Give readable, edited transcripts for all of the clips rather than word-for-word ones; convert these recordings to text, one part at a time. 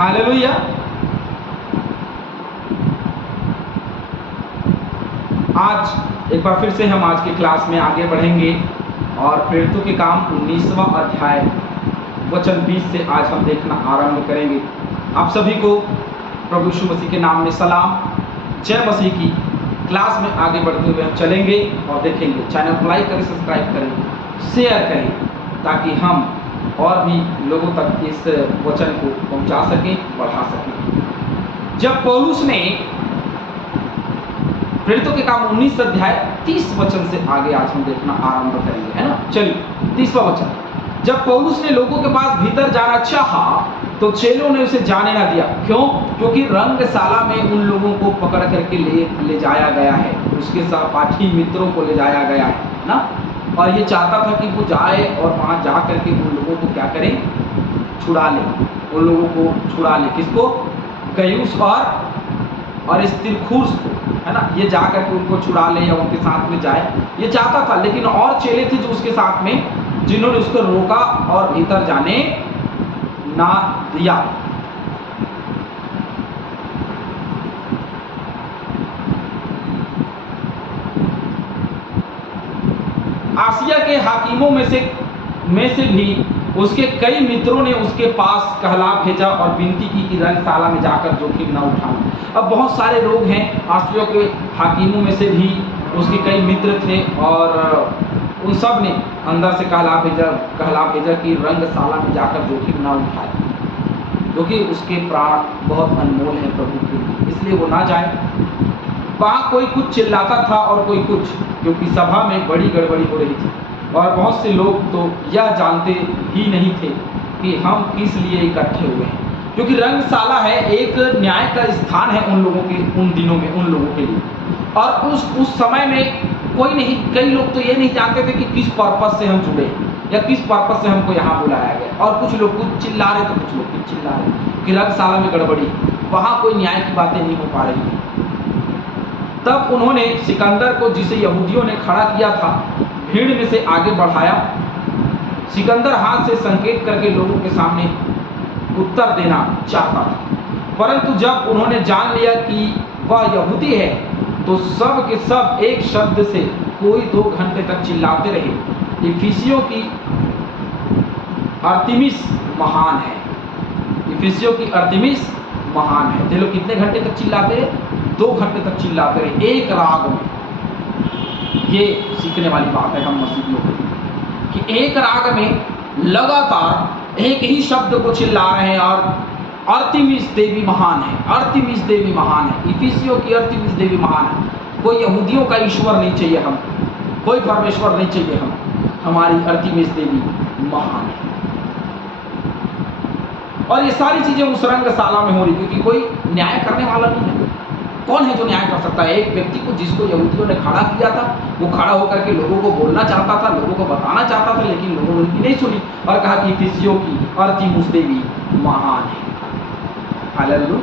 Hallelujah. आज एक बार फिर से हम आज की क्लास में आगे बढ़ेंगे और प्रेरितों के काम 19वां अध्याय वचन 20 से आज हम देखना आरंभ करेंगे। आप सभी को प्रभु यीशु मसीह के नाम में सलाम, जय मसीह की। क्लास में आगे बढ़ते हुए हम चलेंगे और देखेंगे। चैनल को लाइक करें, सब्सक्राइब करें, शेयर करें, ताकि हम और भी लोगों तक इस वचन को पहुंचा सकें, बढ़ा सकें। जब पौलुस ने प्रेरितों के काम 19 अध्याय 30 वचन से आगे आज हम देखना आरंभ करेंगे, है ना। चलिए 30वां वचन। जब पौलुस ने लोगों के पास भीतर जाना चाहा तो चेलों ने उसे जाने ना दिया। क्यों? क्योंकि रंगशाला में उन लोगों को पकड़ करके ले जाया गया है, उसके सहपाठी मित्रों को ले जाया गया है ना। और ये चाहता था कि वो जाए और वहां जा करके उन लोगों को क्या करें, छुड़ा ले, उन लोगों को छुड़ा ले। किसको? गयुस और स्तिरखुस को, है ना। ये जा करके उनको छुड़ा ले या उनके साथ में जाए, ये चाहता था। लेकिन और चेले थे जो उसके साथ में, जिन्होंने उसको रोका और भीतर जाने ना दिया। आसिया के हाकिमों में से भी उसके कई मित्रों ने उसके पास कहला भेजा और विनती की कि रंगशाला में जाकर जोखिम न उठाना। अब बहुत सारे लोग हैं, आसिया के हाकिमों में से भी उसके कई मित्र थे और उन सब ने अंदर से कहला भेजा कि रंगशाला में जाकर जोखिम न उठाए, क्योंकि उसके प्राण बहुत अनमोल हैं प्रभु के लिए, इसलिए वो ना जाए। वहाँ कोई कुछ चिल्लाता था और कोई कुछ, क्योंकि सभा में बड़ी गड़बड़ी हो रही थी और बहुत से लोग तो यह जानते ही नहीं थे कि हम किस लिए इकट्ठे हुए हैं। क्योंकि रंगशाला है, एक न्याय का स्थान है उन लोगों के, उन दिनों में उन लोगों के लिए। और उस समय में कई लोग तो ये नहीं जानते थे कि किस पर्पस से हम जुड़े या किस पर्पस से हमको यहाँ बुलाया गया। और कुछ लोग कुछ चिल्ला रहे तो कुछ लोग कुछ चिल्ला रहे कि रंगशाला में गड़बड़ी, वहाँ कोई न्याय की बातें नहीं हो पा रही थी। तब उन्होंने सिकंदर को, जिसे यहूदियों ने खड़ा किया था, भीड़ में से आगे बढ़ाया। सिकंदर हाथ से संकेत करके लोगों के सामने उत्तर देना चाहता था, परंतु जब उन्होंने जान लिया कि वह यहूदी है तो सब के सब एक शब्द से कोई 2 घंटे तक चिल्लाते रहे, इफिसियों की अर्तिमिस महान है, इफिसियों की अर्तिमिस महान है। ये लोग कितने घंटे तक चिल्लाते रहे? 2 घंटे तक चिल्लाते रहे, एक राग में। ये सीखने वाली बात है हम मसीहियों को, कि एक राग में लगातार एक ही शब्द को चिल्ला रहे हैं और अर्तिमिस देवी महान है, अर्तिमिस देवी महान है, इफिसियों की अर्तिमिस देवी महान है। कोई यहूदियों का ईश्वर नहीं चाहिए हम, कोई परमेश्वर नहीं चाहिए हम, हमारी अर्तिमिस देवी महान है। और ये सारी चीजें उस रंगशाला में हो रही, क्योंकि कोई न्याय करने वाला नहीं है। कौन है जो न्याय कर सकता है? एक व्यक्ति को, जिसको यहूदियों ने खड़ा किया था, वो खड़ा होकर के लोगों को बोलना चाहता था, लोगों को बताना चाहता था, लेकिन लोगों ने उनकी नहीं सुनी और कहा कि इफिसियों की अर्तिमिस देवी महान है। हालेलुया।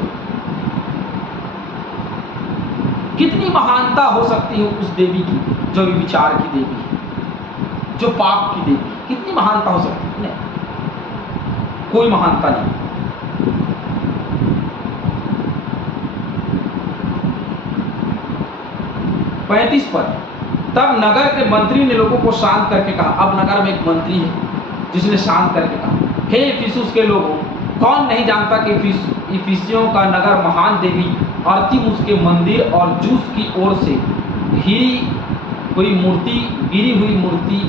कितनी महानता हो सकती है उस देवी की, जो विचार की देवी है, जो पाप की देवी, कितनी महानता हो सकती है? नहीं, कोई महानता नहीं। पैंतीस पर, तब नगर के मंत्री ने लोगों को शांत करके कहा। अब नगर में एक मंत्री है जिसने शांत करके कहा, हे इफिसुस के लोगों, कौन नहीं जानता कि इफिसियों का नगर महान देवी अर्तिमुस के मंदिर और जूस की ओर से गिरी हुई मूर्ति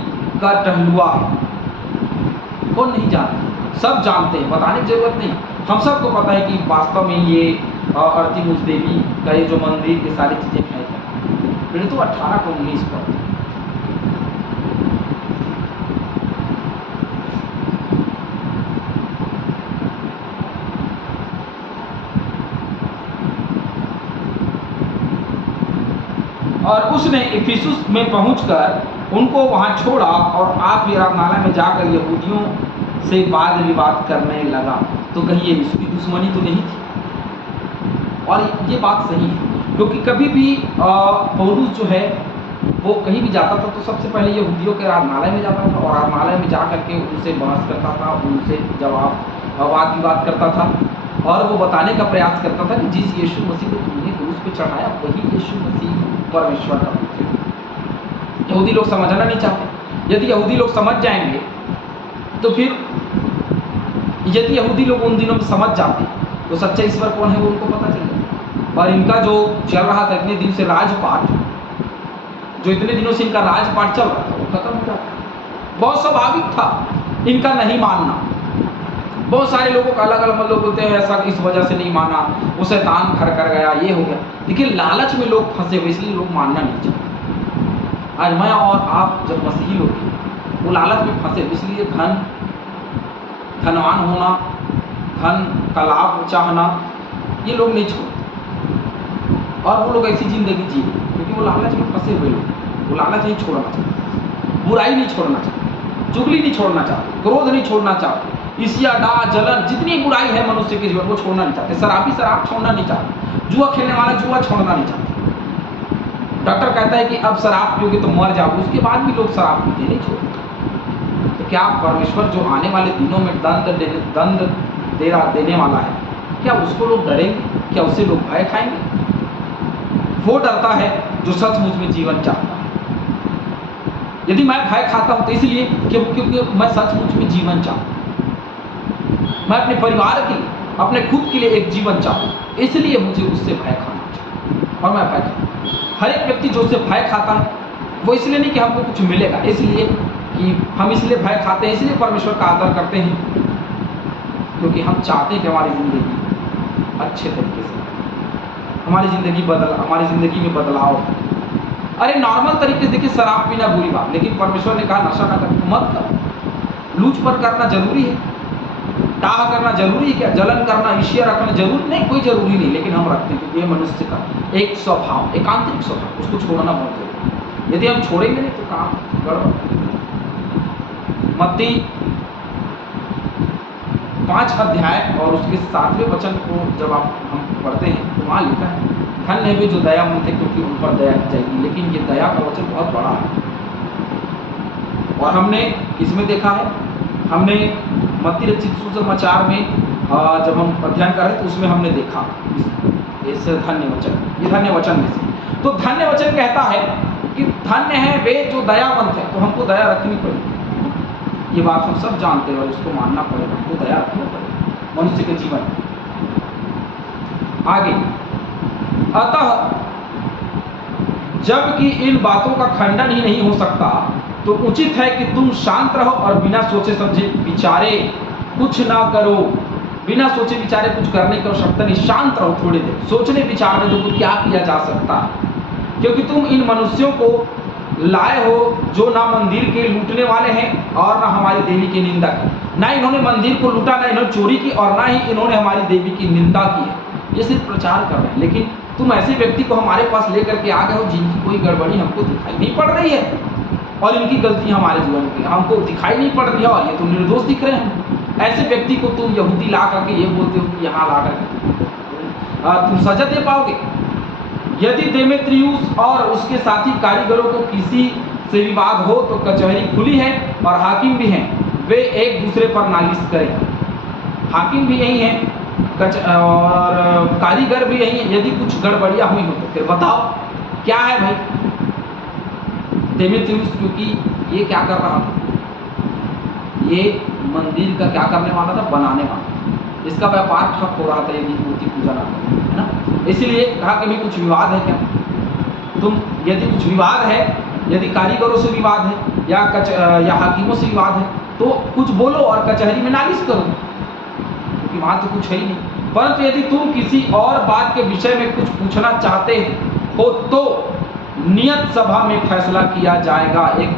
का टहलुआ है। कौन नहीं जानता? सब जानते हैं, बताने की जरूरत नहीं। हम सबको पता है कि वास्तव में ये अर्तिमुस देवी का ये जो मंदिर, ये सारी चीजें हैं। फिर तो 18 को 19 पर और उसने इफिसुस में पहुंचकर उनको वहां छोड़ा और आप आराधनालय में जाकर यहूदियों से वाद विवाद करने लगा। तो कहीं ये इसकी दुश्मनी तो नहीं थी? और ये बात सही है, क्योंकि कभी भी पौलुस जो है वो कहीं भी जाता था तो सबसे पहले यहूदियों के आराधनालय में जाता था और आराधनालय में जा करके उनसे बहस करता था, उनसे जवाब वाद विवाद करता था। और वो बताने का प्रयास करता था कि जिस यीशु मसीह को तुमने क्रूस पे चढ़ाया वही यीशु मसीह परमेश्वर का पुत्र है। यहूदी लोग समझना नहीं चाहते। यदि यहूदी लोग समझ जाएंगे तो फिर यदि यहूदी लोग उन दिनों में समझ जाते तो सच्चा ईश्वर कौन है वो उनको पता चल जाए। और इनका जो चल रहा था इतने दिन से राजपाट, जो इतने दिनों से इनका राजपाट चल रहा था वो खत्म हो जाता। बहुत स्वाभाविक था इनका नहीं मानना। बहुत सारे लोगों का अलग अलग लोग बोलते हैं ऐसा इस वजह से नहीं माना, वो शैतान घर कर गया, ये हो गया। देखिए लालच में लोग फंसे हुए इसलिए लोग मानना नहीं चाहते। आज मैं और आप जब मसीही लोग हैं वो लालच में फंसे इसलिए धनवान होना, धन का लाभ चाहना ये लोग नहीं छोड़ते। और वो लोग ऐसी जिंदगी जी क्योंकि वो लालच में फंसे हुए लोग। वो लालच नहीं छोड़ना चाहते, बुराई नहीं छोड़ना चाहते, चुगली नहीं छोड़ना चाहते, क्रोध नहीं छोड़ना चाहते, ईर्ष्या, डाह, जलन, जितनी बुराई है मनुष्य के जीवन को छोड़ना नहीं चाहते। शराबी शराब छोड़ना नहीं चाहते, जुआ खेलने वाला जुआ छोड़ना नहीं चाहते। डॉक्टर कहता है कि अब शराब पियोगे तो मर जाओगे, उसके बाद भी लोग शराब पीते नहीं छोड़ते। तो क्या परमेश्वर जो आने वाले दिनों में दंड देने वाला है, क्या उसको लोग डरेंगे? क्या उससे लोग भय खाएंगे? वो डरता है जो सचमुच में जीवन चाहता है। यदि मैं भय खाता हूं तो इसलिए क्योंकि मैं सचमुच में जीवन चाहता हूं। मैं अपने परिवार के लिए, अपने खुद के लिए एक जीवन चाहता हूं, इसलिए मुझे उससे भय खाना चाहिए। और मैं भय खाता हूं। हर एक व्यक्ति जो उससे भय खाता है वो इसलिए नहीं कि हमको कुछ मिलेगा, इसलिए कि हम इसलिए भय खाते हैं, इसलिए परमेश्वर का आदर करते हैं क्योंकि हम चाहते हैं कि हमारी जिंदगी अच्छे तरीके से, हमारी जिंदगी में बदलाव हो। अरे नॉर्मल तरीके से देखिए शराब पीना बुरी बात, लेकिन परमेश्वर ने कहा नशा ना कर, मत करो। लूच पर करना जरूरी है, डाह करना जरूरी है क्या? जलन करना, ईर्ष्या रखना जरूरी नहीं, कोई जरूरी नहीं, लेकिन हम रखते हैं क्योंकि ये मनुष्य का एक स्वभाव, एक आंतरिक स्वभाव, उसको छोड़ना बहुत जरूरी है। यदि हम छोड़ेंगे नहीं तो काम गड़बड़। मत्ती 5 अध्याय और उसके 7वें वचन को जब हम पढ़ते हैं तो वहाँ लिखा है धन्य है वे जो दयामंद थे क्योंकि उन पर दया की जाएगी। लेकिन ये दया का वचन बहुत बड़ा है और हमने किसमें देखा है? हमने मत्ती रचित सुसमाचार में जब हम अध्ययन कर रहे थे तो उसमें हमने देखा इस धन्य वचन, ये धन्य वचन में से। तो धन्य वचन कहता है कि धन्य है वे जो दयावंत है, तो हमको दया रखनी पड़ेगी। ये बात हम सब जानते हैं और इसको मानना पड़ेगा, हमको दया रखना पड़ेगा मनुष्य के जीवन में। आगे, अतः जबकि इन बातों का खंडन ही नहीं हो सकता तो उचित है कि तुम शांत रहो और बिना सोचे समझे विचारे कुछ ना करो। बिना सोचे विचारे कुछ करने की आवश्यकता नहीं, शांत रहो थोड़ी देर, सोचने विचारने दो क्या किया जा सकता है। क्योंकि तुम इन मनुष्यों को लाए हो जो ना मंदिर के लूटने वाले हैं और ना हमारी देवी की निंदा की। ना इन्होंने मंदिर को लूटा, ना इन्होंने चोरी की और ना ही इन्होंने हमारी देवी की निंदा की है। ये सिर्फ प्रचार कर रहे हैं, लेकिन तुम ऐसे व्यक्ति को हमारे पास लेकर के आ गए हो जिनकी कोई गड़बड़ी हमको दिखाई नहीं पड़ रही है और इनकी गलती हमारे जीवन में हमको दिखाई नहीं पड़ रही है और ये तो निर्दोष दिख रहे हैं। ऐसे व्यक्ति को तुम यहूदी ला करके ये बोलते हो कि यहाँ ला करके तुम सजा दे पाओगे? यदि देमेत्रियुस और उसके साथी कारीगरों को किसी से विवाद हो तो कचहरी खुली है और हाकिम भी हैं, वे एक दूसरे पर नालिश करें। हाकिम भी यही है और कारीगर भी यही है। यदि कुछ गड़बड़िया हुई हो तो फिर बताओ क्या है भाई? देमेत्रियुस क्योंकि ये क्या कर रहा था? ये मंदिर का क्या करने वाला था? बनाने वाला था। इसका व्यापार ठप हो रहा था यदि मूर्ति पूजा ना करना, है ना? इसलिए कहा कि भाई कुछ विवाद है क्या? तुम यदि कुछ विवाद है, यदि कारीगरों से विवाद है या हाकिमों से विवाद है तो कुछ बोलो और कचहरी में नालिश करो, क्योंकि वहाँ तो कुछ है ही नहीं। परंतु यदि तुम किसी और बात के विषय में कुछ पूछना चाहते हो तो नियत सभा में फैसला किया जाएगा। एक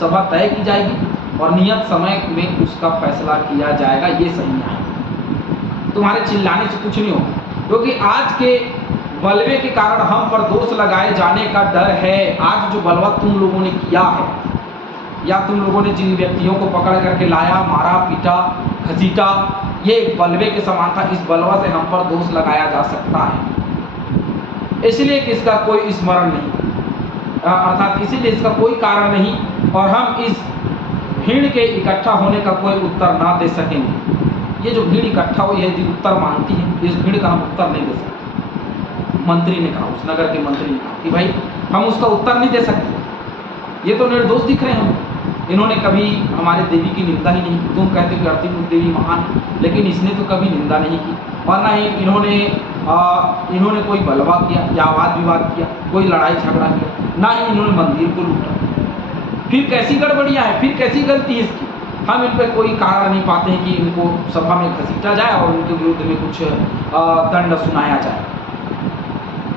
सभा तय की जाएगी और नियत समय में उसका फैसला किया जाएगा। ये सही न्याय है, तुम्हारे चिल्लाने से कुछ नहीं होगा। क्योंकि आज के बलवे के कारण हम पर दोष लगाए जाने का डर है। आज जो बलवा तुम लोगों ने किया है या तुम लोगों ने जिन व्यक्तियों को पकड़ करके लाया, मारा, पीटा, घसीटा, ये एक बलवे के समान था। इस बलवा से हम पर दोष लगाया जा सकता है, इसलिए कि इसका कोई स्मरण नहीं, अर्थात इसीलिए इसका कोई कारण नहीं और हम इस भीड़ के इकट्ठा होने का कोई उत्तर ना दे सकेंगे। ये जो भीड़ इकट्ठा हुई है यदि उत्तर मांगती है, इस भीड़ का हम उत्तर नहीं दे सकते। मंत्री ने कहा, उस नगर के मंत्री ने कहा कि भाई हम उसका उत्तर नहीं दे सकते, ये तो निर्दोष दिख रहे हैं हम, इन्होंने कभी हमारे देवी की निंदा ही नहीं की। तुम कहते हो कि अड़तीमुख देवी महान है, लेकिन इसने तो कभी निंदा नहीं की, और ना ही इन्होंने कोई बलवा किया या वाद विवाद किया, कोई लड़ाई झगड़ा किया, ना ही इन्होंने मंदिर को लूटा। फिर कैसी गड़बड़ियाँ हैं, फिर कैसी गलती है इसकी? हम इन पर कोई कारण नहीं पाते हैं कि इनको सभा में घसीटा जाए और उनके विरुद्ध में कुछ दंड सुनाया जाए।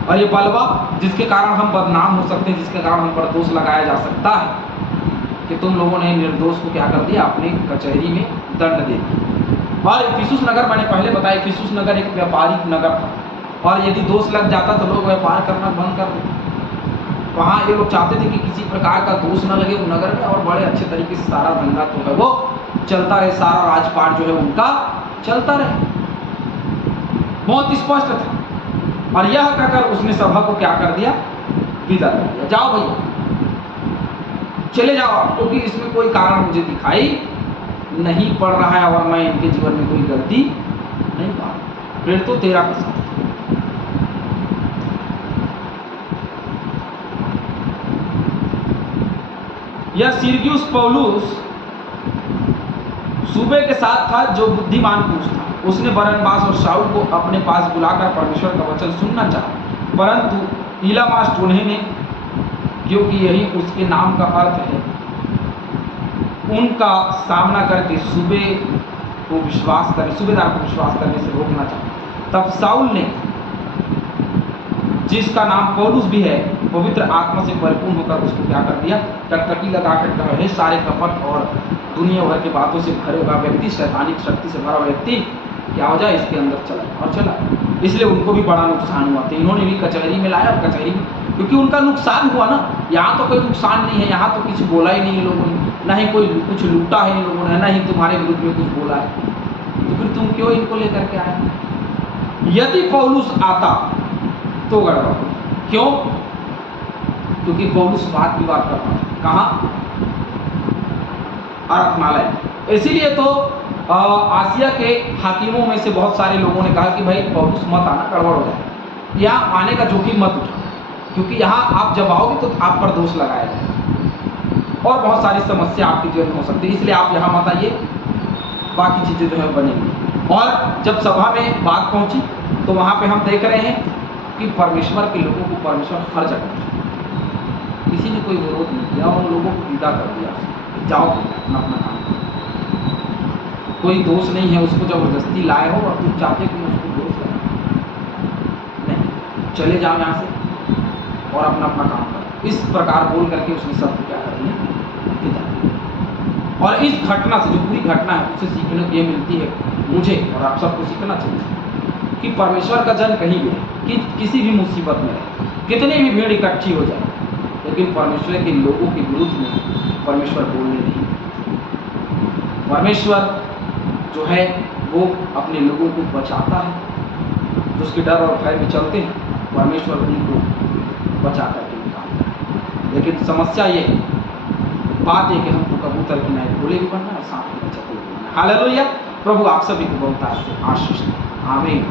और ये बलवा जिसके कारण हम बदनाम हो सकते हैं, जिसके कारण हम पर दोष लगाया जा सकता है कि तुम लोगों ने निर्दोष को क्या कर दिया, अपने कचहरी में दंड दे दिया। और इफिसुस नगर, मैंने पहले बताया, इफिसुस नगर एक व्यापारिक नगर था, और यदि दोष लग जाता तो लोग व्यापार करना बंद कर देते। वहाँ ये लोग चाहते थे कि किसी प्रकार का दोष न लगे वो नगर में, और बड़े अच्छे तरीके से सारा धंधा जो है वो चलता रहे, सारा राजपाट जो है उनका चलता रहे। बहुत स्पष्ट था। और यह कहकर उसने सभा को क्या कर दिया, विदा कर दिया, जाओ भैया चले जाओ, क्योंकि इसमें कोई कारण मुझे दिखाई नहीं पड़ रहा है और मैं इनके जीवन में कोई गलती नहीं पा रहा। फिर तो तेरा कसम। यह सिरगियुस पौलुस सूबे के साथ था जो बुद्धिमान पुरुष था। उसने बरनबास और शाऊल को अपने पास बुलाकर परमेश्वर का वचन सुनना चाहा, परंतु इलीमास उन्हें ने, क्योंकि यही उसके नाम का अर्थ है, उनका सामना करके सूबेदार को विश्वास करने से रोकना चाहा। तब शाऊल ने, जिसका नाम पौलुस भी है, पवित्र आत्मा से परिपूर्ण होकर उसको क्या कर दिया, टकटकी लगाकर कहा, हे सारे कपट और दुनिया भर की बातों से भरे हुआ व्यक्ति, शैतानिक शक्ति से भरा व्यक्ति, क्या हो जाए, इसके अंदर चला। और चला। इसलिए उनको भी बड़ा नुकसान हुआ था। इन्होंने भी कचहरी में लाया, और कचहरी में, क्योंकि उनका नुकसान हुआ ना। यहाँ तो कोई नुकसान नहीं है, यहाँ तो कुछ बोला ही नहीं इन लोगों ने, ना ही कोई कुछ लूटा है इन लोगों ने, ना ही तुम्हारे विरुद्ध में कुछ बोला है, तो फिर तुम क्यों इनको लेकर के आए? यदि पौलुस आता तो गड़बड़। क्यों? क्योंकि पौलुस वाद विवाद करता था। कहाँ? आराधनालय। इसीलिए तो आसिया के हाकिमों में से बहुत सारे लोगों ने कहा कि भाई पौलुस मत आना, गड़बड़ हो जाए, यहाँ आने का जोखिम मत उठा, क्योंकि यहाँ आप जब आओगे तो आप पर दोष लगाया जाए और बहुत सारी समस्या आपके जीवन में हो सकती है। इसलिए आप यहाँ मत आइए, बाकी चीज़ें जो है बनेंगी। और जब सभा में बात पहुँची तो वहाँ पे हम देख रहे हैं कि परमेश्वर के लोगों को परमेश्वर हर जगह, किसी ने कोई विरोध नहीं किया, उन लोगों को विदा कर दिया, जाओ अपना अपना काम करो। कोई दोष नहीं है, उसको जबरदस्ती लाए हो और तुम चाहते कि उसको दोष लगाओ, नहीं, चले जाओ यहाँ से और अपना अपना काम करो। इस प्रकार बोल करके उसने सबको क्या कर दिया, विदा। और इस घटना से, जो पूरी घटना है, उससे सीखने को ये मिलती है मुझे और आप सबको सीखना चाहिए कि परमेश्वर का जन कहीं भी है, कि किसी भी मुसीबत में रहे, कितनी भी भीड़ इकट्ठी हो जाए, लेकिन परमेश्वर के लोगों के विरुद्ध में परमेश्वर बोलने नहीं। परमेश्वर जो है वो अपने लोगों को बचाता है, जो उसके डर और भय में चलते हैं, परमेश्वर उनको बचा करके निकालता है। लेकिन समस्या ये बात है कि हमको कबूतर की नहीं भोले भी बनना है, सांप की नहीं चतुर भी बनना है। हालेलुया। प्रभु आप सभी को बहुत आशीष दे। आमीन।